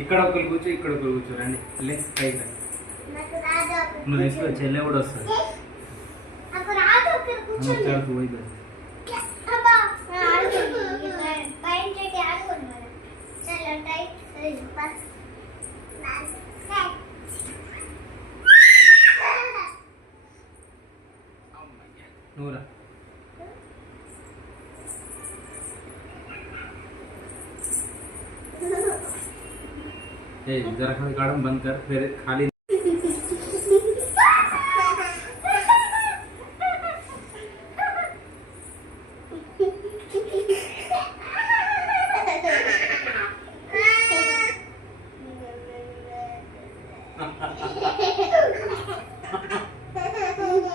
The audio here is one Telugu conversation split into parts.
ఇక్కడ ఒకరు కూర్చో, ఇక్కడ ఒకరు కూర్చో. రండి పైకి. నువ్వు తీసుకో, చెల్లె కూడా వస్తుంది. పోయి नूरा जरा गार्डन बंद कर फिर खाली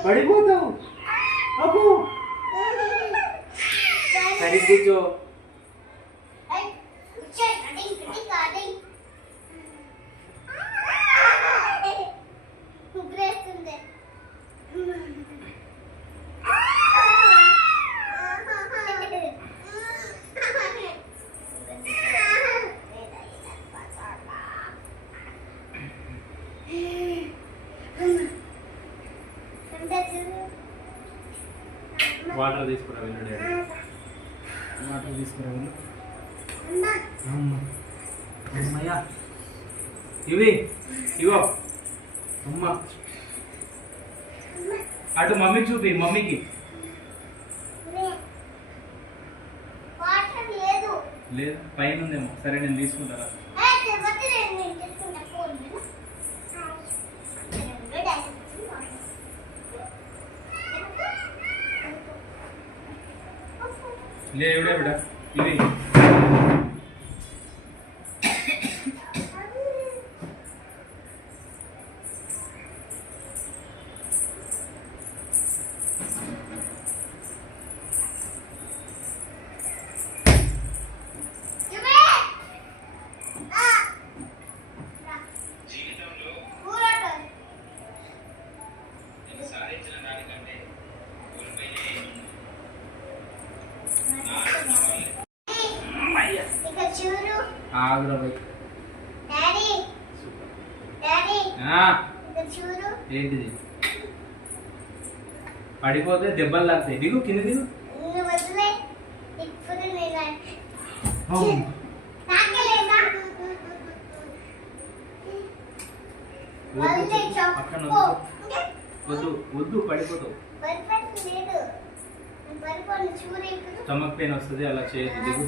పడిపోతావు అబ్బో సరి కూర్చో వాటర్ తీసుకురా వెళ్ళు డాడీ వాటర్ తీసుకురా వెళ్ళు అమ్మయ్యా ఇవో అమ్మ అటు మమ్మీ చూపి మమ్మీకి లేదు పైన ఉందేమో సరే నేను తీసుకుంటారా ले एवढा बेटा इवे आगरा भाई डैडी डैडी हां చూడు ఏంటిది పడిపోతే దెబ్బలు లాగుతాయి దిగు కింద దిగు నువ్వు వదిలే ఇప్పుడు నేను నాకేలేదా వదిలే చెప్పు వద్దు వద్దు పడిపోతావు పడిపోలేదు పడిపోను చూడు ఇప్పుడు స్టమక్ పెయిన్ వస్తుంది అలా చేయొద్దు దిగు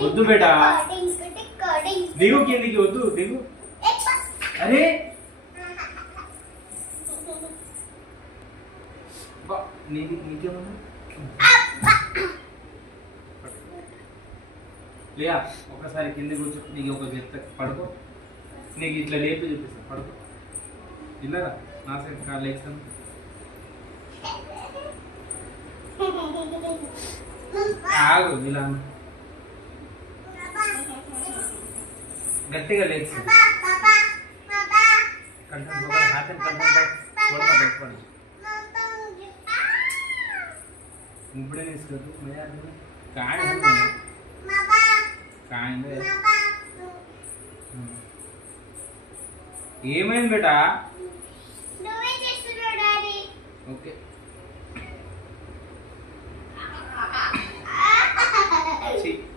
వద్దు బేటా దిగు కిందికి వద్దు దిగు అరే నీకేమన్నా లేయా ఒకసారి కిందికి కూర్చో నీకు ఒక గెత్త పడుకో నీకు ఇట్లా లేపి చూపిస్తా పడుకో ఇల్లరా నా సైడ్ కాళ్ళు వేస్తాను ఆగు ఇలా గట్టిగా లేచి ఇప్పుడే తీసుకోదు ఏమైంది బేటా ఓకే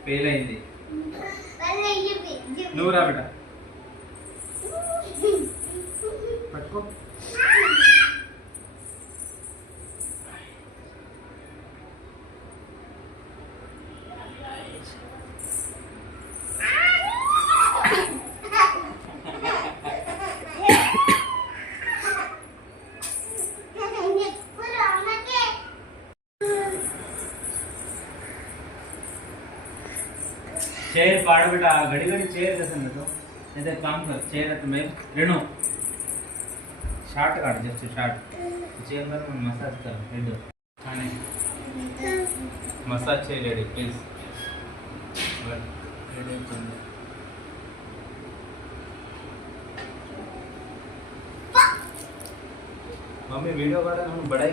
ఫెయిల్ అయింది నువ్వు రా బేటా పట్టుకో चेयर पाड़ बेटा घड़ी घड़ी चेयर कैसे में तो ऐसे काम कर चेयर में रेणु शार्ट काट जस्ट शार्ट चेयर में मसाज कर हेड खाने मसाज चाहिए लेडी प्लीज मम्मी वीडियो काढा ना बड़ाई